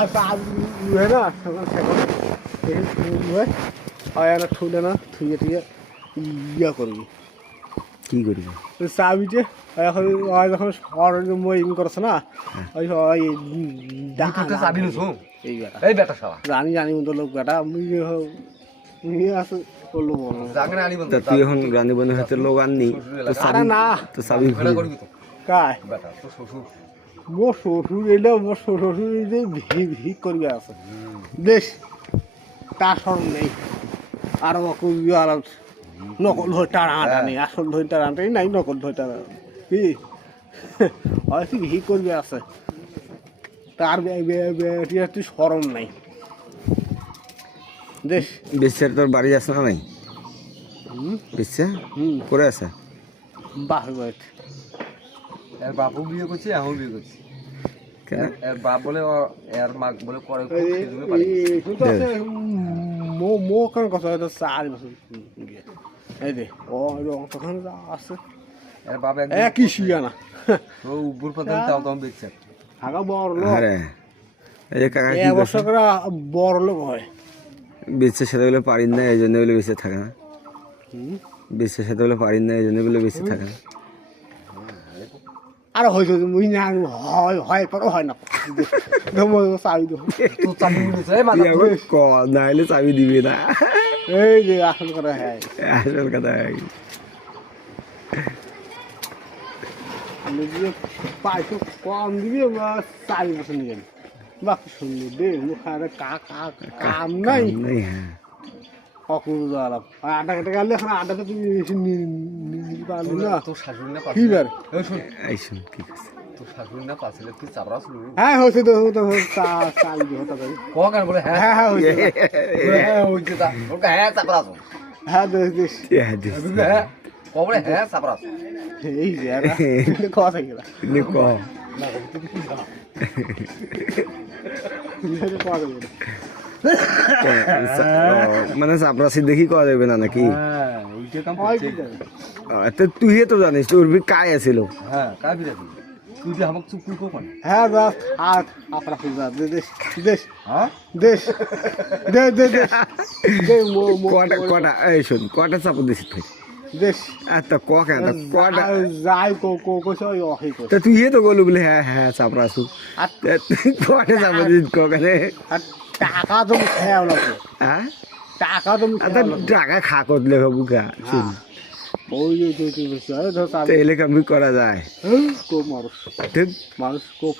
है ना না ঠুলে না থুয়ে টুয়ে ইয়া করবি কি করবি চাবিতে এখন যখন ইন করছে না ওই ওই চাবি নুছো এই বেটা এই বেটা শালা জানি জানি মতো লোক বেটা আছে করলো মনে জাগরে আনি বন্ধ তা তুই এখন গান্ধী বন্ধুর হাতে লোক আননি তো চাবি না তো চাবি ঘোড়া করবি তো কায় বেটা তো শ্বশুর মোর শ্বশুর এলে মোর শ্বশুর যে ভিক করবে আছে বেশ তার স্মরণ নেই আর নকল ধরে টানাটানি আসল ধরে টানাটানি নাই নকল ধরে টানা কি হয়তো ভিক করবে আছে তার তুই স্মরণ নাই দেশ বেচার তোর বাড়ি আছে না নাই বেচা করে আছে বাহ বাড়িতে এর বাপু বিয়ে করছে এখন বিয়ে করছে কেন এর বাপ বলে এর মা বলে করে মো কেন কথা হয়তো 4 বছর এই দে ও তখন আছে এর বাপ একই শিয়ানা তো উপর পর্যন্ত তাও তখন বেচছে থাকা বড় লোক আরে এই কাকা কি এক বছর করে বড় লোক হয় বেচে সেটা বলে পারিন না এই জন্য বলে বেঁচে থাকে না বেচে সেটা বলে পারিন না এই জন্য বলে বেঁচে থাকে না আর হয়তো মুই না হয় হয় পর হয় না চাবি দেবো তো চাবি নিছে এই মাথা ক না হলে চাবি দিবি না এই যে আসল কথা হ্যাঁ আসল কথা পাইছো কম দিবি বা 4 বছর নিয়ে বাকি সুন্দর দে মুখারে কাম নাই হ্যাঁ অকুল আলাপ আটা কেটে গেলে এখন আটাতে তুমি পারলি না তো শাশুড়ি না কি বার এই শুন ঠিক আছে তো শাশুড়ি না পাছিলে তুই চাবড়া শুরু হ্যাঁ হয়েছে তো চাবি হতে পারে কোকার বলে হ্যাঁ হ্যাঁ হ্যাঁ হয়েছে হ্যাঁ হইছে তা ওকে হ্যাঁ চাবড়া তো হ্যাঁ দেশ দেশ হ্যাঁ কবরে হ্যাঁ চাবড়া এই যে কথা গেলা ক কথা গেলা মানে চাপরাশি দেখি করা যাবে না নাকি হ্যাঁ ওইটা কাম হয় করছে কি তো তুই তো জানিস তোর কায় আছিল হ্যাঁ কাই বিরাতি তুই যে আমাকে চুপ কর কোন হ্যাঁ বাস হাত আপনা ফুজা দেশ দেশ হ্যাঁ দেশ দে দে দে দে কটা কটা এই শোন কটা চাপড় দিছিস তুই দেশ আচ্ছা কেন কটা যাই কোসো ওই কোস তা তুই তো বলু বলে হ্যাঁ হ্যাঁ চাপড়াছু আর কটা চাপড় দিস কানে আর টাকা তুমি খেয়াল রাখো হ্যাঁ টাকা তুমি আচ্ছা টাকা খা করলে বাবু খা শুন ওই যে তুই ধর তো এলে কামি করা যায় কোপ মানুষ ঠিক মানুষ কোপ